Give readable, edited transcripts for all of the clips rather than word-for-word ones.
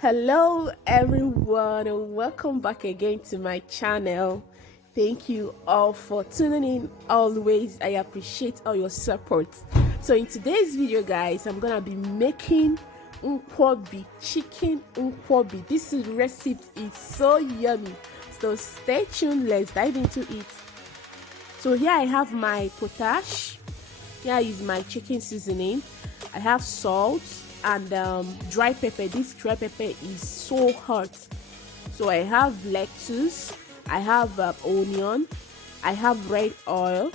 Hello everyone and welcome back again to my channel. Thank you all for tuning in always. I appreciate all your support. So in today's video guys, I'm gonna be making nkwobi, chicken nkwobi. This recipe is so yummy, so stay tuned. Let's dive into it. So here I have my potash. Here is my chicken seasoning. I have salt and dry pepper. This dry pepper is so hot. So I have lettuce, I have onion, I have red oil.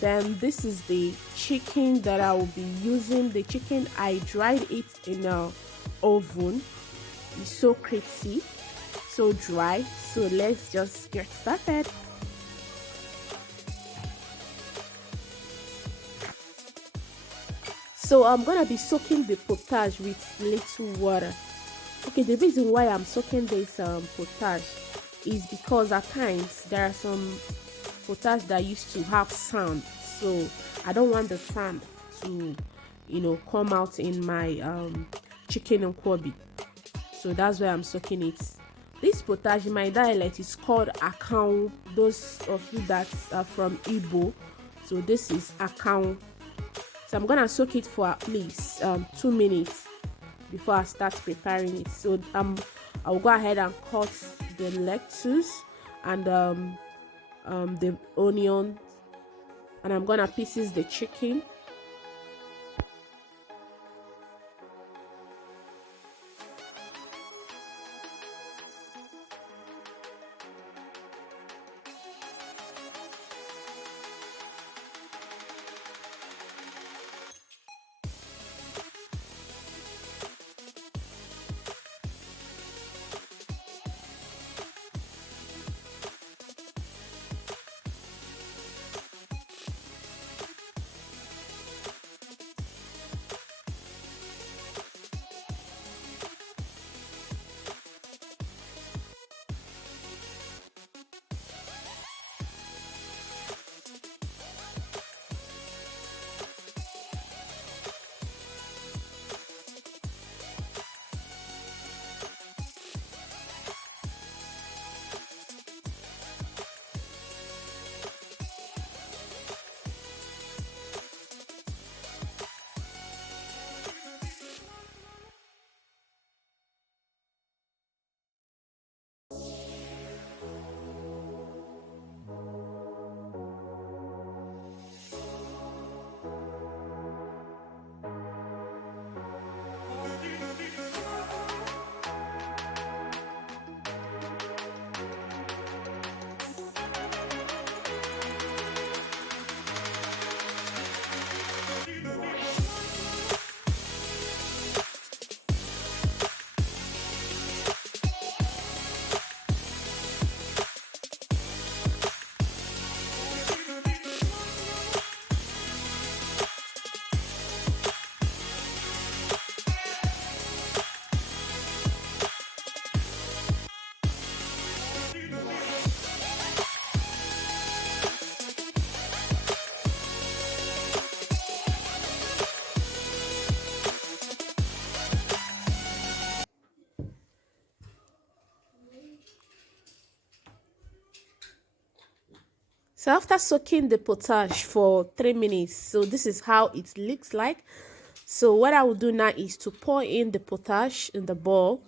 Then this is the chicken that I will be using. The chicken, I dried it in a oven. It's so crispy, so dry. So let's just get started. So I'm gonna be soaking the potash with little water. Okay, the reason why I'm soaking this potash is because at times there are some potash that used to have sand, so I don't want the sand to come out in my chicken nkwobi. So that's why I'm soaking it. This potash in my dialect is called akanwu. Those of you that are from Igbo, so this is akanwu. So I'm gonna soak it for at least 2 minutes before I start preparing it. So I'll go ahead and cut the lettuce and the onion, and I'm gonna pieces the chicken. So after soaking the potash for 3 minutes, so this is how it looks like. So what I will do now is to pour in the potash in the bowl.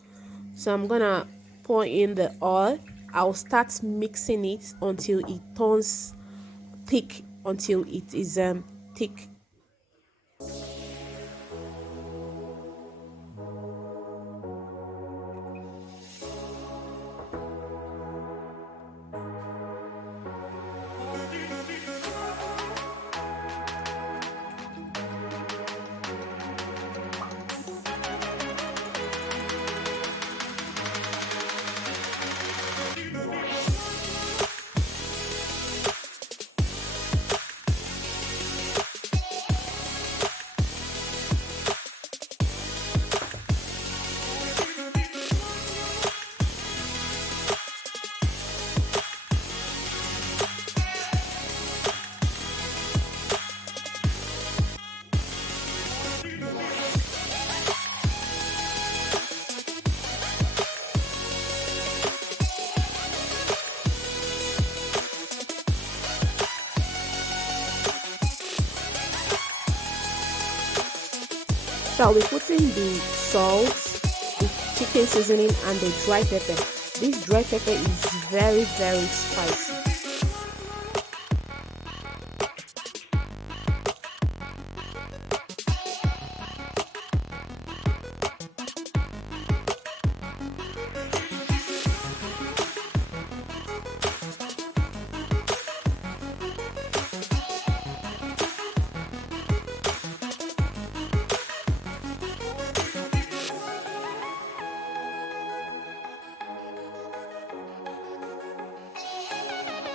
So I'm gonna pour in the oil. I'll start mixing it until it turns thick, until it is thick. So I'll be putting the salt, the chicken seasoning, and the dry pepper. This dry pepper is very, very spicy.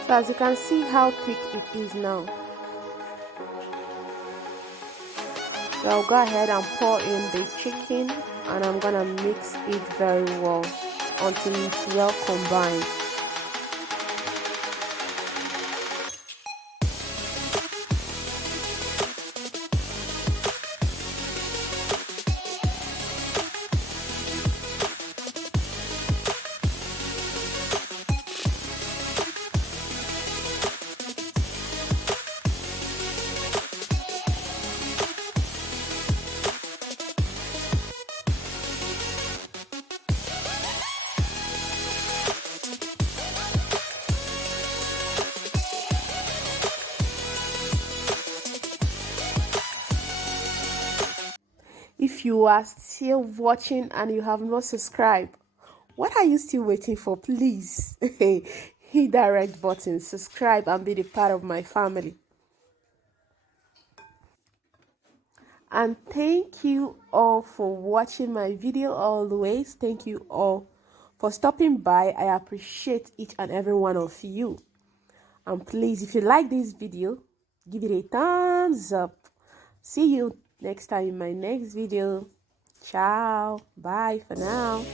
So as you can see how thick it is now. So I'll go ahead and pour in the chicken, and I'm gonna mix it very well until it's well combined. If you are still watching and you have not subscribed, what are you still waiting for? Please hit that red button, subscribe, and be the part of my family. And thank you all for watching my video always. Thank you all for stopping by. I appreciate each and every one of you. And please, if you like this video, give it a thumbs up. See you next time in my next video. Ciao. Bye for now.